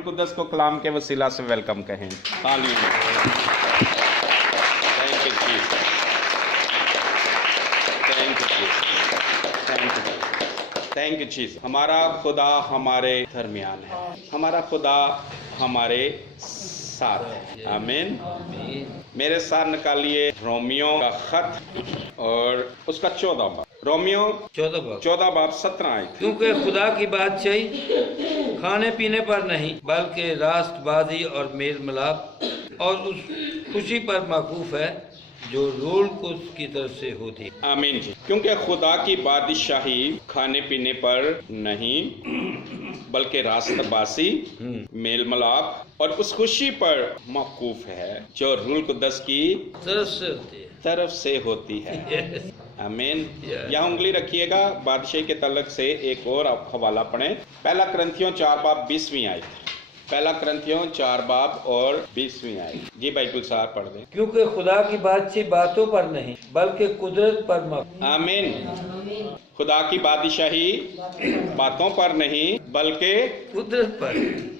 रूह कुद्दस को कलाम के वसीला से वेलकम कहें। तालियां। Thank you Jesus, thank you Jesus, thank you, thank you Jesus. हमारा खुदा हमारे दरमियान है, हमारा खुदा हमारे साथ है। आमीन। मेरे साथ निकालिए रोमियो का खत और उसका 14 बाब। रोमियो 14 बाब 17 आयत। क्योंकि खुदा की बादशाही खाने पीने पर नहीं बल्कि रास्तबाजी और मेल मिलाप और उस खुशी पर मौकूफ है जो रूह कुद्दस की तरफ से होती है। आमीन जी। क्योंकि खुदा की बादशाही खाने पीने पर नहीं बल्कि रास्तबाजी, मेल मिलाप और उस खुशी पर मौकूफ है जो रूह कुद्दस की तरफ से होती है। आमीन। यहाँ उंगली रखिएगा। बादशाही के तल्लक से एक और आप हवाला पढ़ें। पहला करंथियों 4 बाब 20वीं आयत। पहला करंथियों 4 बाब और 20वीं आयत। जी बाइबल साहब पढ़ दें। क्योंकि खुदा की बादशाही बातों पर नहीं बल्कि कुदरत पर मौकूफ। आमीन। खुदा की बादशाही बातों पर नहीं बल्कि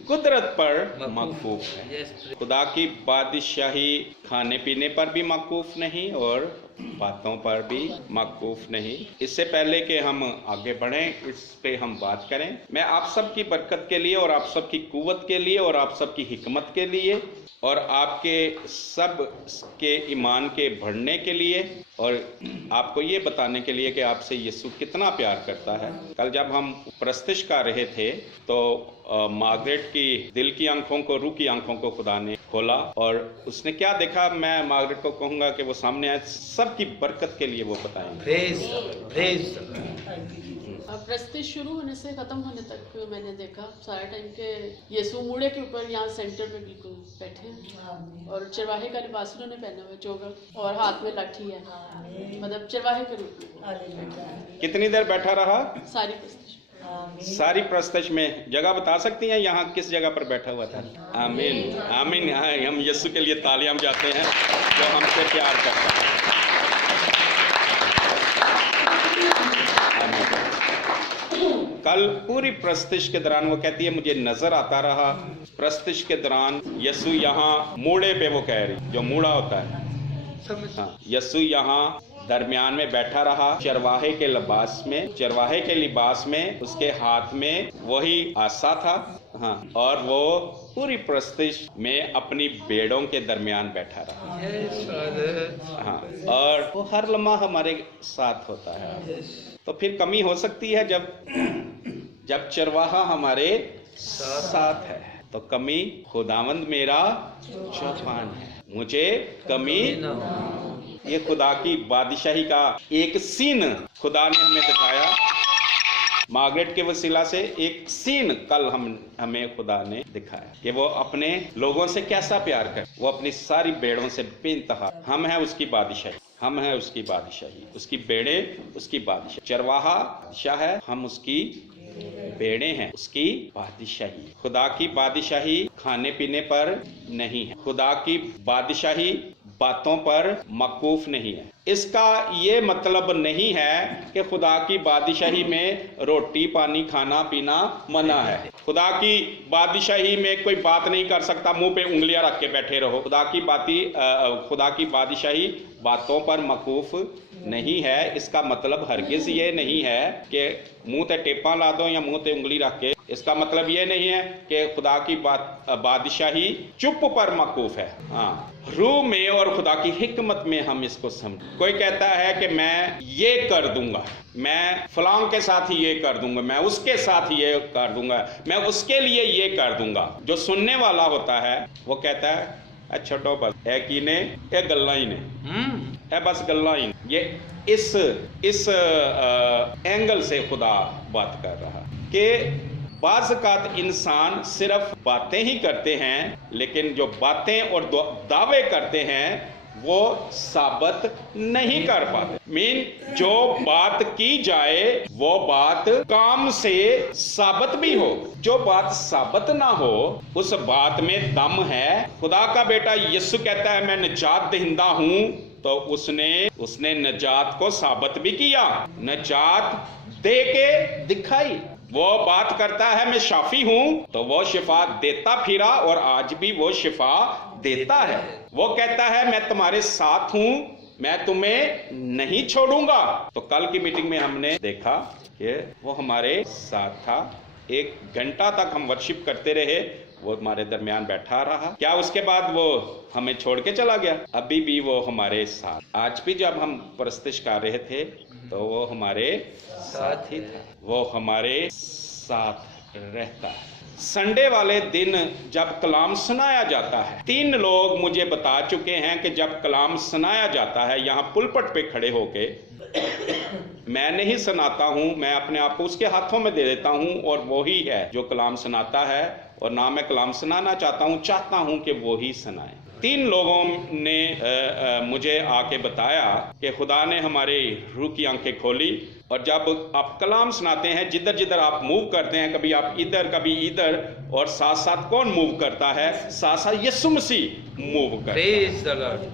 कुदरत पर मौकूफ है। खुदा की बादशाही खाने पीने पर भी मौकूफ नहीं और बातों पर भी मौकूफ नहीं। इससे पहले कि हम आगे बढ़ें, इस पे हम बात करें। मैं आप सब की बरकत के लिए और आप सब की कुव्वत के लिए और आप सब की हिकमत के लिए और आपके सब के ईमान के बढ़ने के लिए और आपको ये बताने के लिए कि आपसे यीशु कितना प्यार करता है। कल जब हम प्रस्तुत कर रहे थे तो मार्गरेट की दिल की आंखों को, रूह की आंखों को खुदा ने खोला और उसने क्या देखा, मैं मार्गरेट को कहूँगा कि वो सामने आए, सबकी बरकत के लिए वो बताएंगे। प्रस्तुति शुरू होने से ख़त्म होने तक मैंने देखा सारा टाइम के यीशु मूड़े के ऊपर यहाँ सेंटर में बिल्कुल बैठे हैं और चरवाहे का लिबास उन्होंने पहना हुआ है, चोगा और हाथ में लाठी है, मतलब चरवाहे के रूप में। कितनी देर बैठा रहा? सारी प्रस्तुति में जगह बता सकती हैं यहाँ किस जगह पर बैठा हुआ था? आमीन, आमीन। हम यीशु के लिए तालियां जाते हैं जो हमसे प्यार करता है। कल पूरी प्रस्तुति के दौरान वो कहती है मुझे नजर आता रहा, प्रस्तुति के दौरान यीशु यहाँ मूड़े पे, वो कह रही जो मूड़ा होता है, हाँ, यीशु यहाँ दरमियान में बैठा रहा चरवाहे के लिबास में, उसके हाथ में वही आसा था, हाँ, और वो पूरी प्रस्तुति में अपनी भेड़ों के दरमियान बैठा रहा, हाँ, और वो हर लम्हा हमारे साथ होता है। तो फिर कमी हो सकती है जब चरवाहा हमारे साथ है, तो कमी खुदावंद मेरा चौपान है, मुझे कमी। ये खुदा की बादशाही का एक सीन खुदा ने हमें दिखाया मार्गरेट के वसीला से। एक सीन कल हमें खुदा ने दिखाया कि वो अपने लोगों से कैसा प्यार कर, वो अपनी सारी भेड़ों से बेइंतहा। हम हैं उसकी बादशाही, हम हैं उसकी बादशाही, उसकी भेड़े उसकी बादशाही। चरवाहा बादशाह है, हम उसकी भेड़े हैं, उसकी बादशाही। खुदा की बादशाही खाने पीने पर नहीं है, खुदा की बादशाही बातों पर मौकूफ नहीं है। इसका ये मतलब नहीं है कि खुदा की बादशाही में रोटी पानी खाना पीना मना है। खुदा की बादशाही में कोई बात नहीं कर सकता, मुंह पे उंगलियां रख के बैठे रहो। खुदा की बादशाही बातों पर मौकूफ नहीं है। इसका मतलब हरगिज ये नहीं है कि मुंह ते टेपा ला दो या मुंह ते उंगली रख के। इसका मतलब ये नहीं है कि खुदा की बादशाही चुप पर मौकूफ है। हाँ, रूह में और खुदा की हिकमत में हम इसको समझ। कोई कहता है कि मैं ये कर दूंगा, मैं फलां के साथ ही ये कर दूंगा, मैं उसके साथ ही ये कर दूंगा, मैं उसके लिए ये कर दूंगा। जो सुनने वाला होता है वो कहता है छोटो बस है कि ने ये गल्ला ही ने है, बस गल्ला ही। ये इस एंगल से खुदा बात कर रहा कि बाज़ इंसान सिर्फ बातें ही करते हैं, लेकिन जो बातें और दावे करते हैं वो साबित नहीं कर पाते। जो बात की जाए वो बात काम से साबित भी हो, जो बात साबित ना हो उस बात में दम है। खुदा का बेटा यीशु कहता है मैं निजात दहिंदा हूं, तो उसने निजात को साबित भी किया, निजात दे के दिखाई। वो बात करता है मैं शाफी हूं, तो वो शिफा देता फिरा और आज भी वो शिफा देता है। वो कहता है मैं तुम्हारे साथ हूं, मैं तुम्हें नहीं छोड़ूंगा। तो कल की मीटिंग में हमने देखा कि वो हमारे साथ था। 1 घंटा तक हम वर्शिप करते रहे, वो हमारे दरमियान बैठा रहा। क्या उसके बाद वो हमें छोड़ के चला गया? अभी भी वो हमारे साथ। आज भी जब हम परस्तिश कर रहे थे तो वो हमारे साथ ही था, वो हमारे साथ रहता है। संडे वाले दिन जब कलाम सुनाया जाता है, 3 लोग मुझे बता चुके हैं कि जब कलाम सुनाया जाता है यहाँ पुलपट पे खड़े होके, मैं नहीं सुनाता हूँ, मैं अपने आप को उसके हाथों में दे देता हूँ और वो ही है जो कलाम सुनाता है, और ना मैं कलाम सुनाना चाहता हूँ कि वो ही सुनाए। 3 लोगों ने मुझे आके बताया कि खुदा ने हमारी रूह की आंखें खोली, और जब आप कलाम सुनाते हैं, जिधर जिधर आप मूव करते हैं, कभी आप इधर कभी इधर, और साथ साथ कौन मूव करता है? साथ साथ यीशु मसीह मूव करता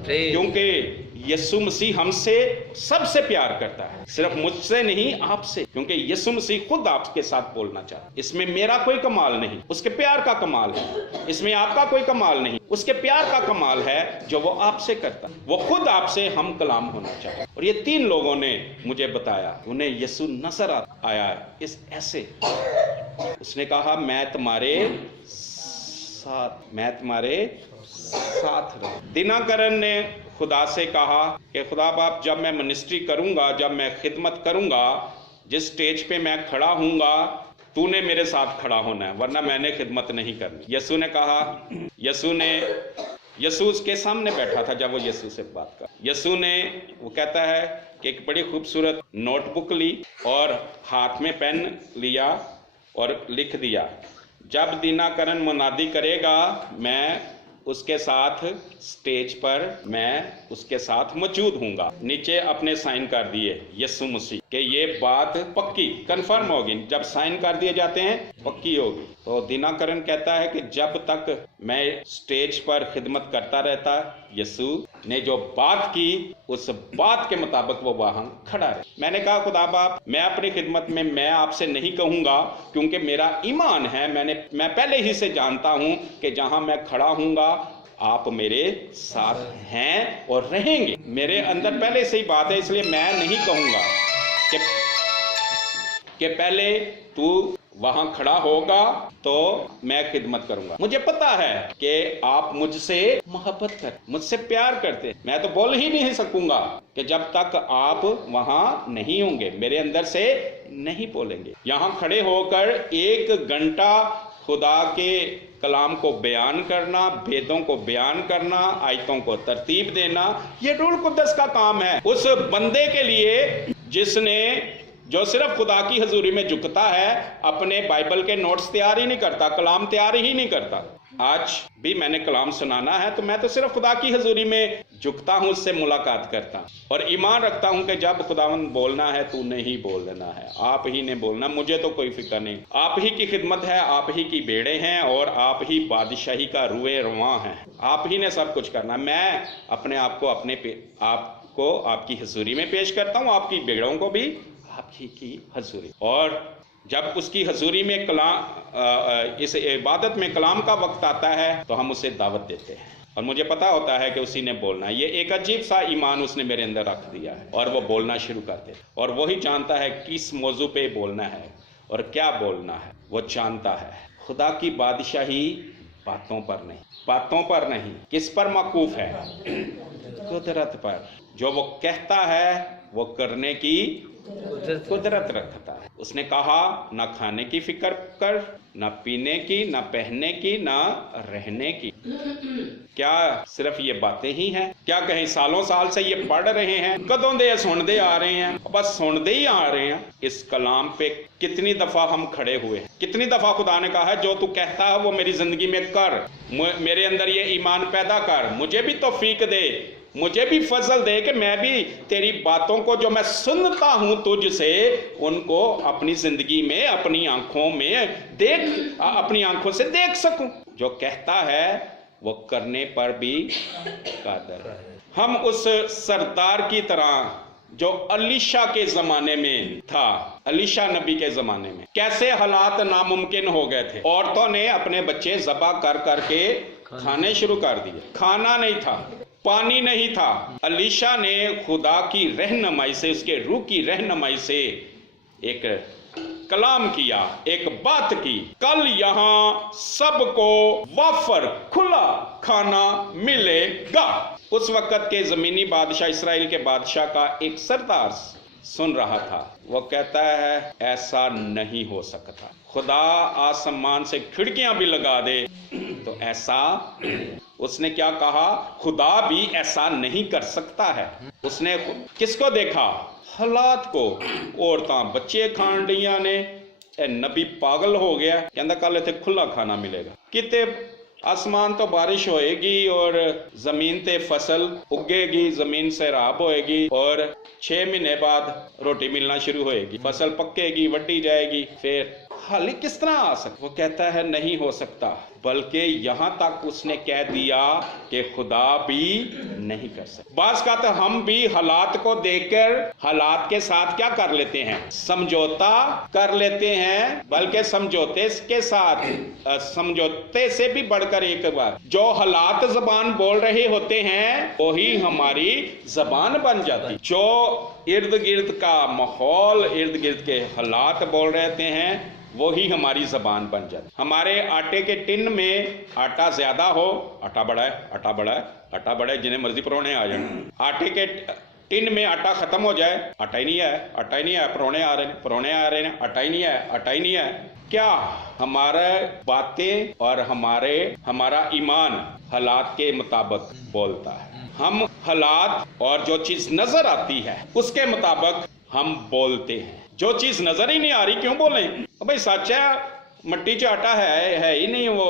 है, क्योंकि यीशु मसीह हमसे सबसे प्यार करता है, सिर्फ मुझसे नहीं आपसे, क्योंकि यीशु मसीह खुद आपके साथ बोलना चाहता है। इसमें मेरा कोई कमाल नहीं, उसके प्यार का कमाल है। इसमें आपका कोई कमाल नहीं, उसके प्यार का कमाल है जो वो आपसे करता है। वो खुद आपसे हम कलाम होना चाहते हैं। और ये 3 लोगों ने मुझे बताया, उन्हें यीशु नजर आया इस ऐसे। उसने कहा मैं तुम्हारे साथ, मैं तुम्हारे साथ रहूं। दिनाकरण ने खुदा से कहा कि खुदा बाप, जब मैं मिनिस्ट्री करूंगा, जब मैं खिदमत करूंगा, जिस स्टेज पे मैं खड़ा हूंगा, तूने मेरे साथ खड़ा होना है, वरना मैंने खिदमत नहीं करनी। यीशु ने कहा, यीशु उसके सामने बैठा था जब वो यीशु से बात कर। यीशु ने, वो कहता है कि एक बड़ी खूबसूरत नोटबुक ली और हाथ में पेन लिया और लिख दिया, जब दिनाकरण मुनादी करेगा मैं उसके साथ स्टेज पर, मैं उसके साथ मौजूद हूंगा। नीचे अपने साइन कर दिए यीशु मसीह कि ये बात पक्की कंफर्म होगी। जब साइन कर दिए जाते हैं पक्की होगी। तो दिनाकरण कहता है कि जब तक मैं स्टेज पर खिदमत करता रहता, यीशु ने जो बात की उस बात के मुताबिक वो वहां खड़ा रहे। मैंने कहा खुदा बाप, मैं अपनी खिदमत में मैं आपसे नहीं कहूंगा, क्योंकि मेरा ईमान है, मैं पहले ही से जानता हूं कि जहां मैं खड़ा हूंगा आप मेरे साथ हैं और रहेंगे। मेरे अंदर पहले से ही बात है, इसलिए मैं नहीं कहूंगा कि पहले तू वहां खड़ा होगा तो मैं खिदमत करूंगा। मुझे पता है कि आप मुझसे मोहब्बत करते, मुझसे प्यार करते। मैं तो बोल ही नहीं सकूंगा कि जब तक आप वहां नहीं होंगे, मेरे अंदर से नहीं बोलेंगे। यहां खड़े होकर 1 घंटा खुदा के कलाम को बयान करना, भेदों को बयान करना, आयतों को तरतीब देना, ये रूह कुद्दस का काम है। उस बंदे के लिए जो सिर्फ खुदा की हजूरी में झुकता है, अपने बाइबल के नोट्स तैयार ही नहीं करता, कलाम तैयार ही नहीं करता। आज भी मैंने कलाम सुनाना है तो मैं तो सिर्फ खुदा की हजूरी में झुकता हूं, उससे मुलाकात करता हूं और ईमान रखता हूं कि जब खुदावंद बोलना है तूने ही बोलना है, आप ही ने बोलना, मुझे तो कोई फिक्र नहीं। आप ही की खिदमत है, आप ही की बेड़े हैं और आप ही बादशाही का रुए रवां हैं। आप ही ने सब कुछ करना। मैं अपने आप को आपकी हजूरी में पेश करता हूँ, आपकी बेड़ों को भी आपकी की हजूरी। और जब उसकी हजूरी में इस इबादत में कलाम का वक्त आता है तो हम उसे दावत देते हैं और मुझे पता होता है कि उसी ने बोलना है। ये एक अजीब सा ईमान उसने मेरे अंदर रख दिया है और वो बोलना शुरू कर दे और वही जानता है किस मौजू पे बोलना है और क्या बोलना है। वो जानता है खुदा की बादशाही बातों पर नहीं, किस पर मौकूफ है? कुदरत पर। जो वो कहता है वो करने की कुदरत रखता है। उसने कहा ना खाने की फिक्र कर, ना पीने की, ना पहनने की, ना रहने की। क्या सिर्फ ये बातें ही हैं? क्या कहीं सालों साल से ये पढ़ रहे हैं, कदों दे सुनते आ रहे हैं, बस सुनते ही आ रहे हैं? इस कलाम पे कितनी दफा हम खड़े हुए हैं, कितनी दफा खुदा ने कहा है जो तू कहता है वो मेरी जिंदगी में कर, मेरे अंदर ये ईमान पैदा कर, मुझे भी तौफीक दे, मुझे भी फजल दे कि मैं भी तेरी बातों को जो मैं सुनता हूं तुझसे, उनको अपनी जिंदगी में, अपनी आंखों से देख सकूं। जो कहता है वो करने पर भी कादर है। हम उस सरदार की तरह जो अलीशा के जमाने में था, अलीशा नबी के जमाने में कैसे हालात नामुमकिन हो गए थे। औरतों ने अपने बच्चे ज़बा कर करके खाने शुरू कर दिए। खाना नहीं था, पानी नहीं था। अलीशा ने खुदा की रहनुमाई से, उसके रूह की रहनुमाई से एक कलाम किया, एक बात की, कल यहाँ सबको वाफर खुला खाना मिलेगा। उस वक्त के जमीनी बादशाह, इस्राएल के बादशाह का एक सरदार सुन रहा था। वो कहता है ऐसा नहीं हो सकता, खुदा आसमान से खिड़कियां भी लगा दे तो ऐसा। उसने क्या कहा, खुदा भी ऐसा नहीं कर सकता है। उसने किसको देखा, हालात को। औरतां बच्चे खान डियां ने, नबी पागल हो गया, कहता कल इत्थे खुला खाना मिलेगा। किते आसमान तो बारिश होएगी और जमीन ते फसल उगेगी, जमीन सैराब होएगी और 6 महीने बाद रोटी मिलना शुरू होएगी, फसल पकेगी, वड्डी जाएगी। फिर हाली किस तरह आ सकता। वो कहता है नहीं हो सकता, बल्कि यहां तक उसने कह दिया कि खुदा भी नहीं कर सकता। बास का तो हम भी हालात को देखकर हालात के साथ क्या कर लेते हैं, समझौता कर लेते हैं। बल्कि समझौते के साथ, समझौते से भी बढ़कर एक बार जो हालात जबान बोल रहे होते हैं वही हमारी जबान बन जाती। जो इर्द गिर्द का माहौल, इर्द गिर्द के हालात बोल रहते हैं वही हमारी जबान बन जाती। हमारे आटे के टिन में आटा ज्यादा हो, आटा बड़ा है, आटा बड़ा है, आटा बड़ा है, जिन्हें मर्जी परौने आ जाए। आटे के टिन में आटा खत्म हो जाए, आटा ही नहीं है, आटा ही नहीं है, परौने आ रहे हैं, परौने आ रहे हैं, आटा ही नहीं है, आटा ही नहीं है। क्या हमारे बातें और हमारा ईमान हालात के मुताबिक बोलता है। हम हालात और जो चीज नजर आती है उसके मुताबिक हम बोलते हैं। जो चीज नजर ही नहीं आ रही क्यों बोलें। भाई सच है, मट्टी च आटा है ही नहीं, वो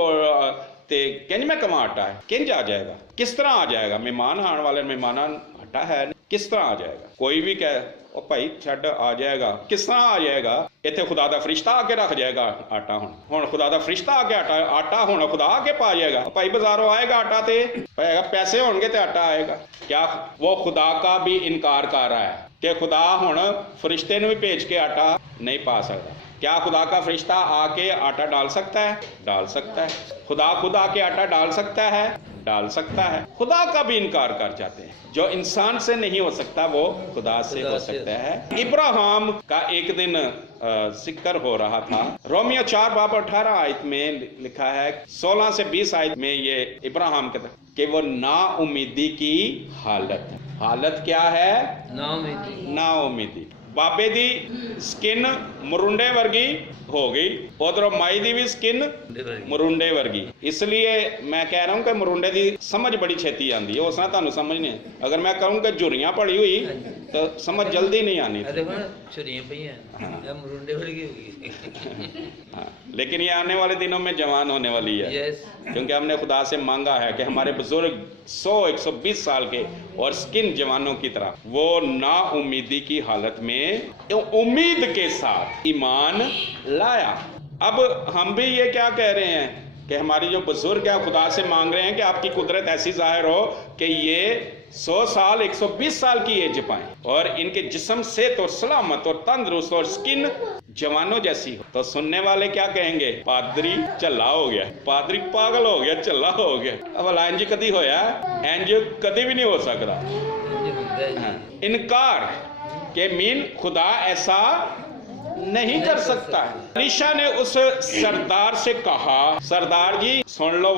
ते किंज में कमा आटा है, किंज आ जाएगा, किस तरह आ जाएगा। मेहमान आने वाले मेहमान आटा है, किस तरह आ जाएगा। कोई भी कहे ओ भाई छड़ आ जाएगा, किस तरह आ जाएगा। इत्थे खुदा दा फरिश्ता आके रख जाएगा आटा। हुण खुदा दा फरिश्ता आके आटा हुण खुदा आके पा जाएगा। भाई बाजारों आएगा आटा ते पैसे होंगे ते आटा आएगा। क्या वो खुदा का भी इनकार कर रहा है कि खुदा हुण फरिश्ते ने भी भेज के आटा नहीं पा सकता। क्या खुदा का फरिश्ता आके आटा डाल सकता है? डाल सकता है। खुदा खुद आके आटा डाल सकता है? डाल सकता है। खुदा का भी इनकार कर जाते हैं। जो इंसान से नहीं हो सकता वो खुदा से हो सकता है। इब्राहिम का एक दिन जिक्र हो रहा था। रोमियो 4 बाब 18 आयत में लिखा है, 16 से 20 आयत में ये इब्राहिम कहता है कि वो ना उम्मीदी की हालत क्या है? ना उम्मीदी। बाबे दी स्किन मुरुंडे वर्गी हो गई, उधर माई दी भी स्किन मुरुंडे वर्गी। इसलिए मैं कह रहा हूं कि मुरुंडे दी समझ बड़ी छेती आती है, उसने तुहानू समझ नहीं। अगर मैं कहूँ कि झुरियां पड़ी हुई तो समझ जल्दी नहीं आनी। लेकिन ये आने वाले दिनों में जवान होने वाली है। क्योंकि हमने खुदा से मांगा है कि हमारे बुजुर्ग 100-120 साल के और स्किन जवानों की तरह वो ना उम्मीदी की हालत में उम्मीद के साथ ईमान लाया। अब हम भी ये क्या कह रहे हैं कि हमारी जो बुजुर्ग है खुदा से मांग रहे हैं कि आपकी कुदरत ऐसी जाहिर हो कि ये 100 साल 120 साल की एज पाएं और इनके जिस्म सेहत और सलामत और तंदुरुस्त और स्किन जवानों जैसी हो। तो सुनने वाले क्या कहेंगे? पादरी झल्ला हो गया, पादरी पागल हो गया, झल्ला हो गया। अब इंज कदी होया? इंज कदी भी नहीं हो सकता। इनकार के मीन खुदा ऐसा नहीं कर सकता है। अलीशा ने उस सरदार से कहा, सरदार जी सुन लो,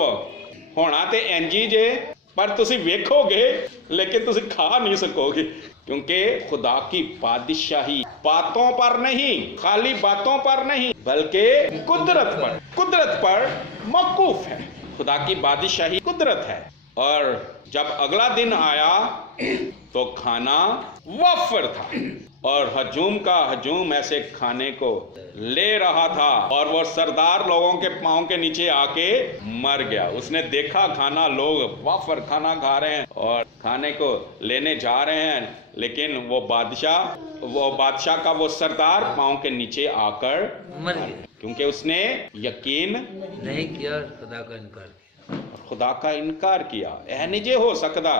होना ते इंजी जे पर तुसी वेखोगे लेकिन तुसी खा नहीं सकोगे। क्योंकि खुदा की बादशाही बातों पर नहीं, खाली बातों पर नहीं, बल्कि कुदरत पर मौकूफ है। खुदा की बादशाही कुदरत है। और जब अगला दिन आया तो खाना वाफर था और हजूम का हजूम ऐसे खाने को ले रहा था और वो सरदार लोगों के पांव के नीचे आके मर गया। उसने देखा खाना, लोग वाफर खाना खा रहे हैं और खाने को लेने जा रहे हैं, लेकिन वो बादशाह का वो सरदार पांव के नीचे आकर मर गया, क्योंकि उसने यकीन नहीं किया, खुदा का इनकार किया। खुदा का इनकार किया। यह निजे हो सकता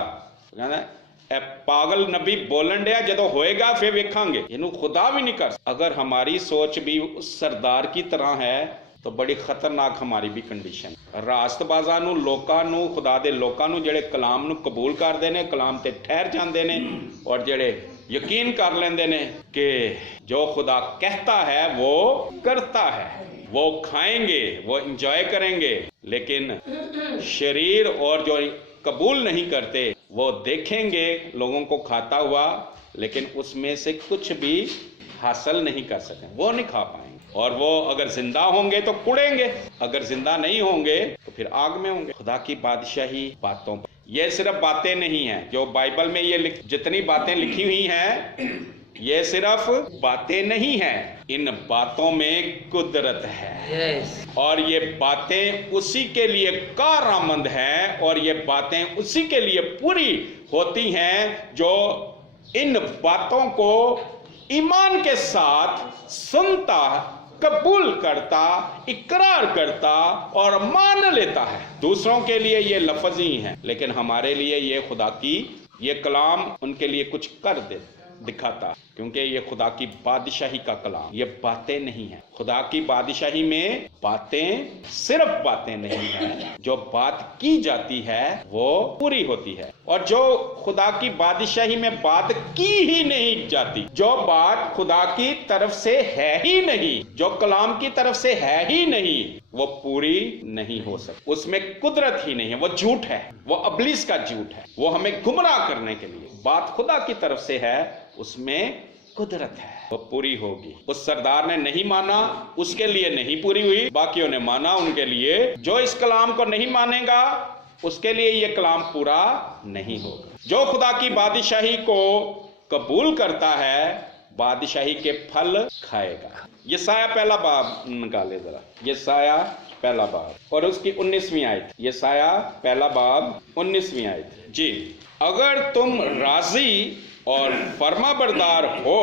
ਇਹ ਪਾਗਲ ਨਬੀ ਬੋਲਣ ਡਿਆ ਜਦੋਂ ਹੋਏਗਾ ਫਿਰ ਵੇਖਾਂਗੇ ਇਹਨੂੰ ਖੁਦਾ ਵੀ ਨਹੀਂ ਕਰ ਅਗਰ ਹਮਾਰੀ ਸੋਚ ਵੀ ਉਸ ਸਰਦਾਰ ਕੀ ਤਰ੍ਹਾਂ ਹੈ ਤਾਂ ਬੜੀ ਖਤਰਨਾਕ ਹਮਾਰੀ ਵੀ ਕੰਡੀਸ਼ਨ ਰਾਸਤਬਾਜ਼ਾਂ ਨੂੰ ਲੋਕਾਂ ਨੂੰ ਖੁਦਾ ਦੇ ਲੋਕਾਂ ਨੂੰ ਜਿਹੜੇ ਕਲਾਮ ਨੂੰ ਕਬੂਲ ਕਰਦੇ ਨੇ ਕਲਾਮ ਤੇ ਠਹਿਰ ਜਾਂਦੇ ਨੇ ਔਰ ਜਿਹੜੇ ਯਕੀਨ ਕਰ ਲੈਂਦੇ ਨੇ ਕਿ ਜੋ ਖੁਦਾ कहता है वो करता है वो खाएंगे वो इंजॉय करेंगे लेकिन शरीर और जो कबूल नहीं करते वो देखेंगे लोगों को खाता हुआ लेकिन उसमें से कुछ भी हासिल नहीं कर सकें वो नहीं खा पाएंगे और वो अगर जिंदा होंगे तो कुड़ेंगे अगर जिंदा नहीं होंगे तो फिर आग में होंगे खुदा की बादशाही बातों पर ये सिर्फ बातें नहीं हैं जो बाइबल में ये जितनी बातें लिखी हुई हैं ये सिर्फ बातें नहीं हैं इन बातों में कुदरत है और ये बातें उसी के लिए कारआमद हैं और ये बातें उसी के लिए पूरी होती हैं जो इन बातों को ईमान के साथ सुनता कबूल करता इकरार करता और मान लेता है दूसरों के लिए ये लफ्ज़ ही हैं लेकिन हमारे लिए ये खुदा की ये कलाम उनके लिए कुछ कर दे दिखाता क्योंकि ये खुदा की बादशाही का कलाम ये बातें नहीं है खुदा की बादशाही में बातें सिर्फ बातें नहीं है जो बात की जाती है वो पूरी होती है और जो खुदा की बादशाही में बात की ही नहीं जाती जो बात खुदा की तरफ से है ही नहीं जो कलाम की तरफ से है ही नहीं वो पूरी नहीं हो सकती उसमें कुदरत ही नहीं है वो झूठ है वो अबलीस का झूठ है वो हमें गुमराह करने के लिए बात खुदा की तरफ से है उसमें कुदरत है वो पूरी होगी उस सरदार ने नहीं माना उसके लिए नहीं पूरी हुई बाकियों ने माना उनके लिए जो इस कलाम को नहीं मानेगा उसके लिए ये कलाम पूरा नहीं होगा जो खुदा की बादशाही को कबूल करता है बादशाही के फल खाएगा यसाया पहला बाब निकाले जरा यसाया पहला बाब और उसकी 19वीं आयत यसाया पहला बाब 19वीं आयत जी अगर तुम राजी और फर्माबरदार हो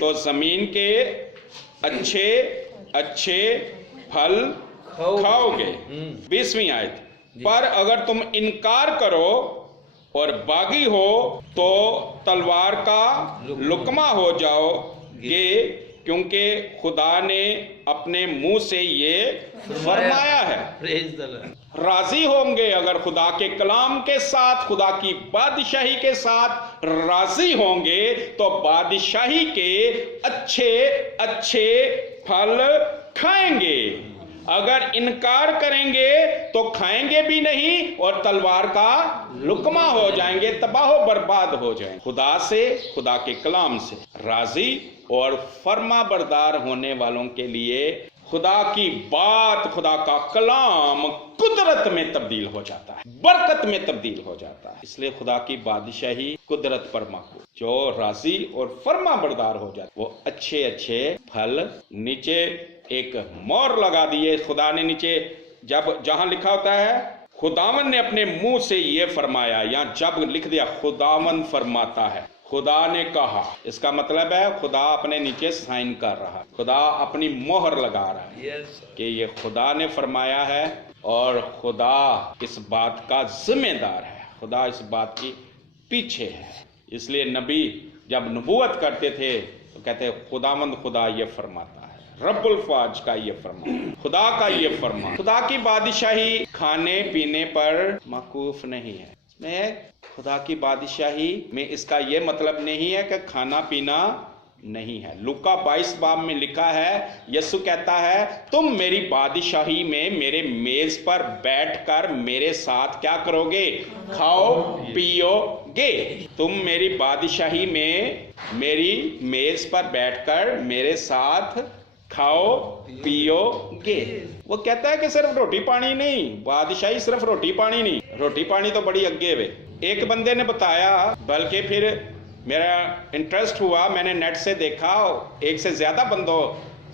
तो जमीन के अच्छे अच्छे फल खाओगे 20वीं आयत पर अगर तुम इनकार करो और बागी हो तो तलवार का लुकमा हो जाओगे क्योंकि खुदा ने अपने मुंह से ये फरमाया है राजी होंगे अगर खुदा के कलाम के साथ खुदा की बादशाही के साथ राजी होंगे तो बादशाही के अच्छे अच्छे फल खाएंगे अगर इनकार करेंगे तो खाएंगे भी नहीं और तलवार का लुकमा हो जाएंगे तबाह बर्बाद हो जाएंगे खुदा से खुदा के कलाम से राजी और फर्मा बरदार होने वालों के लिए खुदा की बात खुदा का कलाम कुदरत में तब्दील हो जाता है बरकत में तब्दील हो जाता है इसलिए खुदा की बादशाही कुदरत पर माकूल जो राजी और फर्मा बरदार हो जाता वो अच्छे अच्छे फल नीचे एक मोहर लगा दिए खुदा ने नीचे जब जहां लिखा होता है खुदावन ने अपने मुंह से ये फरमाया या जब लिख दिया खुदावन फरमाता है खुदा ने कहा इसका मतलब है खुदा अपने नीचे साइन कर रहा है खुदा अपनी मोहर लगा रहा है कि ये खुदा ने फरमाया है और खुदा इस बात का जिम्मेदार है खुदा इस बात की पीछे है इसलिए नबी जब नबूवत करते थे तो कहते खुदावंद खुदा ये फरमाता है रब्बुल फाज का ये फरमा खुदा का ये फरमा खुदा की बादशाही खाने पीने पर मौकूफ नहीं है इसमें खुदा की बादशाही में इसका ये मतलब नहीं है कि खाना पीना नहीं है लूका 22 बाब में लिखा है यीशु कहता है तुम मेरी बादशाही में मेरे मेज पर बैठकर मेरे साथ क्या करोगे खाओ पियोगे तुम मेरी बादशाही में मेरी मेज पर बैठकर मेरे साथ खाओ पियोगे वो कहता है कि सिर्फ रोटी पानी नहीं बादशाही सिर्फ रोटी पानी नहीं रोटी पानी तो बड़ी अगे वे एक बंदे ने बताया बल्कि फिर मेरा इंटरेस्ट हुआ मैंने नेट से देखा एक से ज्यादा बंदों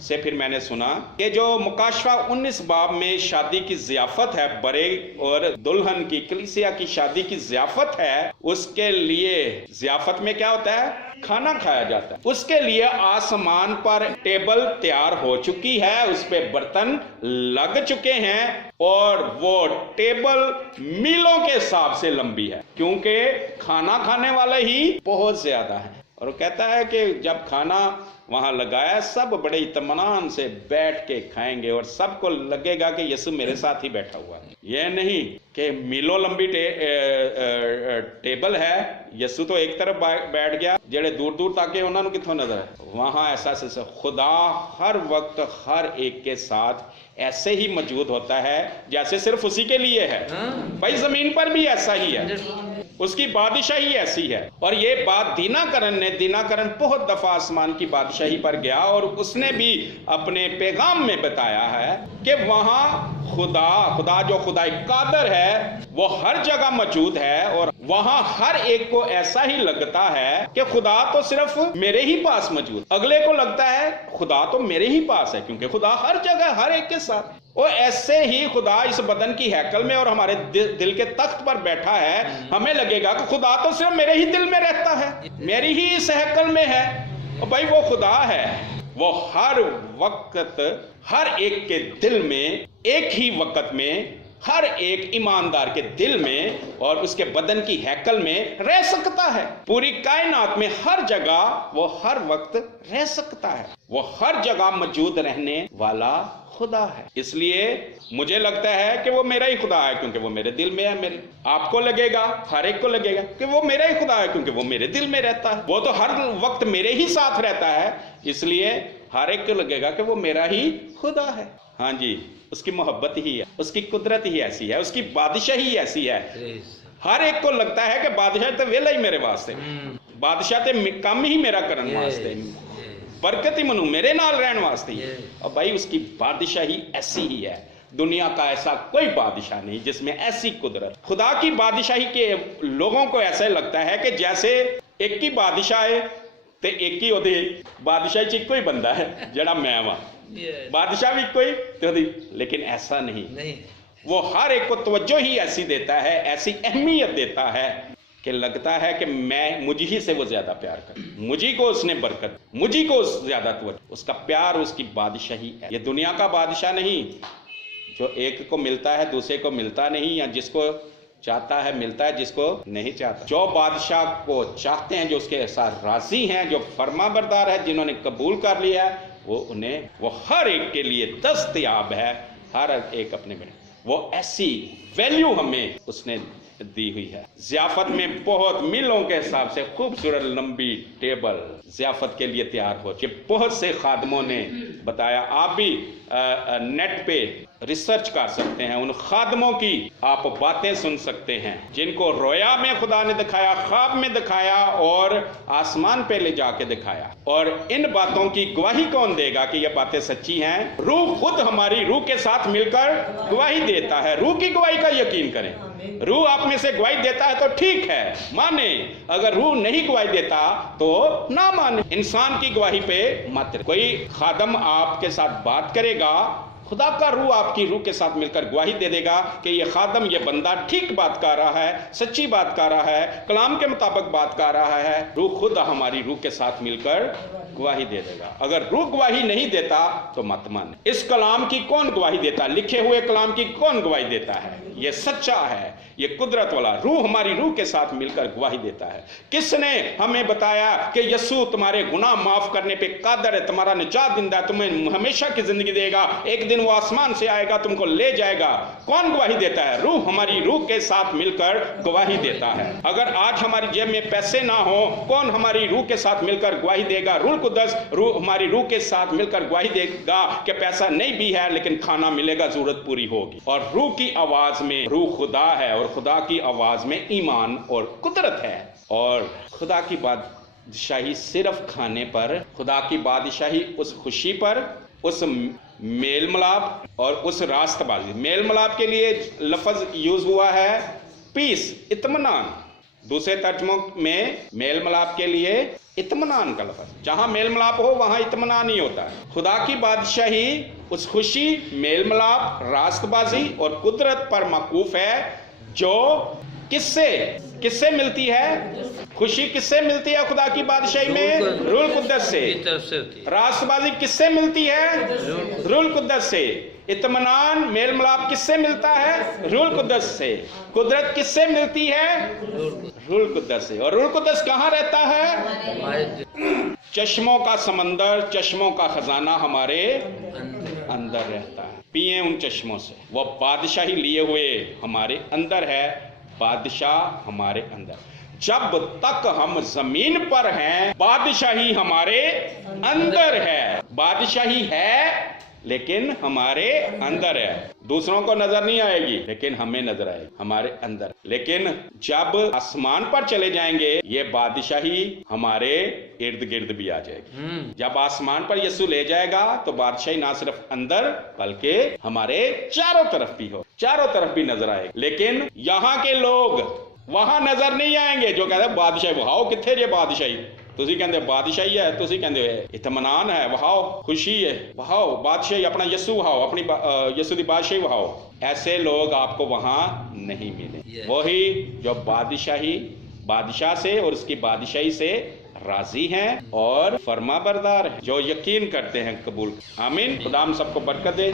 से फिर मैंने सुना कि जो मुकाशवा 19 बाब में शादी की ज़ियाफत है, बरे और दुल्हन की कलीसिया की शादी की ज़ियाफत है, उसके लिए ज़ियाफत में क्या होता है? खाना खाया जाता है। उसके लिए आसमान पर टेबल तैयार हो चुकी है, उस पे बर्तन लग चुके हैं और वो टेबल मीलों के हिसाब से लंबी है, क्योंकि खाना खाने वाले ही बहुत ज्यादा है। और वो कहता है कि जब खाना वहां लगाया, सब बड़े इत्मीनान से बैठ के खाएंगे और सबको लगेगा कि यीशु मेरे साथ ही बैठा हुआ है। यह नहीं कि मीलों लंबी टेबल है, यीशु तो एक तरफ बैठ गया, जेड़े दूर दूर ताके उन्होंने कितों नजर है? वहां ऐसा खुदा हर वक्त हर एक के साथ ऐसे ही मौजूद होता है जैसे सिर्फ उसी के लिए है। भाई जमीन पर भी ऐसा ही है, उसकी बादशाही ऐसी है। और ये बात दीनाकरण बहुत दफा आसमान की बादशाही पर गया और उसने भी अपने पैगाम में बताया है कि वहां खुदा जो खुदा कादर है वो हर जगह मौजूद है और वहां हर एक को ऐसा ही लगता है कि खुदा तो सिर्फ मेरे ही पास मौजूद, अगले को लगता है खुदा तो मेरे ही पास है, क्योंकि खुदा हर जगह हर एक के साथ। और ऐसे ही खुदा इस बदन की हैकल में और हमारे दिल के तख्त पर बैठा है, हमें लगेगा कि खुदा तो सिर्फ मेरे ही दिल में रहता है, मेरी ही इस हैकल में है। और भाई वो खुदा है, वो हर वक्त हर एक के दिल में, एक ही वक्त में हर एक ईमानदार के दिल में और उसके बदन की हैकल में रह सकता है। पूरी कायनात में हर जगह वो हर वक्त रह सकता है, वो हर जगह मौजूद रहने वाला खुदा है। इसलिए मुझे लगता है कि वो मेरा ही खुदा है, क्योंकि वो मेरे दिल में है। मेरे आपको लगेगा, हर एक को लगेगा कि वो मेरा ही खुदा है, क्योंकि वो मेरे दिल में रहता है। वो तो हर वक्त मेरे ही साथ रहता है, इसलिए हर एक को लगेगा कि वो मेरा ही खुदा है। हाँ जी, उसकी मोहब्बत ही है, उसकी कुदरत ही ऐसी है, उसकी बादशाही ही ऐसी है। हर एक को लगता है कि बादशाह तो वेला ही मेरे वास्ते, बादशाह ते काम ही मेरा करन वास्ते, बरकत ही मनु मेरे नाल रहन वास्ते ही। और भाई उसकी बादशाही ऐसी ही है। दुनिया का ऐसा कोई बादशाह नहीं जिसमें ऐसी कुदरत। खुदा की बादशाही के लोगों को ऐसा लगता है कि जैसे एक ही बादशाह है ते एक ही ओदे बादशाही च कोई बंदा है जड़ा मैं वां, बादशाह भी कोई तो, लेकिन ऐसा नहीं। वो हर एक को तवज्जो ही ऐसी देता है, ऐसी अहमियत देता है कि लगता है कि मैं मुझी से वो ज्यादा प्यार कर, मुझी को उसने बरकत, मुझी को ज्यादा तवज्जो, उसका प्यार, उसकी बादशाही है। ये दुनिया का बादशाह नहीं जो एक को मिलता है दूसरे को मिलता नहीं, या जिसको चाहता है मिलता है, जिसको नहीं चाहता। जो बादशाह को चाहते हैं, जो उसके साथ राजी हैं, जो फर्माबरदार है, जिन्होंने कबूल कर लिया है, वो हर एक के लिए दस्तयाब है, हर एक अपने में। वो ऐसी वैल्यू हमें उसने दी हुई है। ज़ियाफत में बहुत मीलों के हिसाब से खूबसूरत लंबी टेबल ज़ियाफत के लिए तैयार हो चुकी। बहुत से खादमों ने बताया, आप भी नेट पे रिसर्च कर सकते हैं, उन खादमों की आप बातें सुन सकते हैं जिनको रोया में खुदा ने दिखाया, ख्वाब में दिखाया और आसमान पे ले जाके दिखाया। और इन बातों की गवाही कौन देगा कि ये बातें सच्ची हैं? रूह खुद हमारी रूह के साथ मिलकर गवाही देता है। रूह की गवाही का यकीन करें। रूह आप में से गवाही देता है तो ठीक है, माने। अगर रूह नहीं गवाही देता तो ना माने। इंसान की गवाही पे मत। कोई खादम आपके साथ बात करेगा, खुदा का रूह आपकी रूह के साथ मिलकर गवाही दे देगा कि ये खादम, ये बंदा ठीक बात कर रहा है, सच्ची बात कर रहा है, कलाम के मुताबिक बात कर रहा है। रूह खुद हमारी रूह के साथ मिलकर गवाही दे देगा। अगर रूह गवाही नहीं देता तो मत माने। इस कलाम की कौन गवाही देता? लिखे हुए कलाम की कौन गवाही देता है? ये सच्चा है, ये कुदरत वाला रूह हमारी रूह के साथ मिलकर गवाही देता है। किसने हमें बताया कि यीशु तुम्हारे गुनाह माफ करने पे कादर है, तुम्हारा निजात दिंदा, तुम्हें हमेशा की जिंदगी देगा, एक दिन वो आसमान से आएगा, तुमको ले जाएगा? कौन गवाही देता है? रूह हमारी रूह के साथ मिलकर गवाही देता है। अगर आज हमारी जेब में पैसे ना हो, कौन हमारी रूह के साथ मिलकर गवाही देगा? रूह कुदस रूह हमारी रूह के साथ मिलकर गवाही देगा कि पैसा नहीं भी है लेकिन खाना मिलेगा, जरूरत पूरी होगी। और रूह की आवाज में रूह खुदा है और खुदा की आवाज में ईमान और कुदरत है। और खुदा की बादशाही सिर्फ खाने पर, खुदा की बादशाही उस खुशी पर, उस मेल मिलाप और उस रास्तबाजी। मेल मिलाप के लिए लफ्ज यूज हुआ है पीस, इत्मीनान। दूसरे तर्जुमों में मेल मिलाप के लिए इत्मीनान का लफ्ज, जहां मेल मिलाप हो वहां इत्मीनान ही होता है। खुदा की बादशाही उस खुशी, मेल मिलाप, रास्तबाजी और कुदरत पर मौकूफ है जो किससे मिलती है? खुशी किससे मिलती है खुदा की बादशाही में? रूह कुद्दस से। की तरफ से होती है। रास्तबाजी किससे मिलती है? रूह कुद्दस से। इत्मीनान, मेल मिलाप किससे मिलता है? रूह कुद्दस से। कुदरत किससे मिलती है? रूह कुद्दस से। और रूह कुद्दस कहाँ रहता है? हमारे चश्मों का समंदर, चश्मों का खजाना हमारे अंदर रहता है। पिए उन चश्मों से। वो बादशाही लिए हुए हमारे अंदर है, बादशाह हमारे अंदर। जब तक हम जमीन पर हैं, बादशाही हमारे अंदर है। बादशाही है लेकिन हमारे अंदर है। दूसरों को नजर नहीं आएगी लेकिन हमें नजर आएगी, हमारे अंदर। लेकिन जब आसमान पर चले जाएंगे, ये बादशाही हमारे इर्द गिर्द भी आ जाएगी। जब आसमान पर यीशु ले जाएगा तो बादशाही ना सिर्फ अंदर बल्कि हमारे चारों तरफ भी हो, चारों तरफ भी नजर आएगी। लेकिन यहाँ के लोग वहां नजर नहीं आएंगे जो कहते हैं बादशाही वहाओ किथे जे बादशाही। तुसी कहते बादशाही है, तुसी कहते इत्मीनान है, वहाओ खुशी है, वहाओ बादशाही, अपना यीशु वहाओ, अपनी यीशु दी बादशाही वहाओ। ऐसे लोग आपको वहां नहीं मिले। वही जो बादशाह से और उसकी बादशाही से राजी हैं और फर्मा बरदार हैं, जो यकीन करते हैं, कबूल। आमीन। खुदा हम सबको बरकत दे।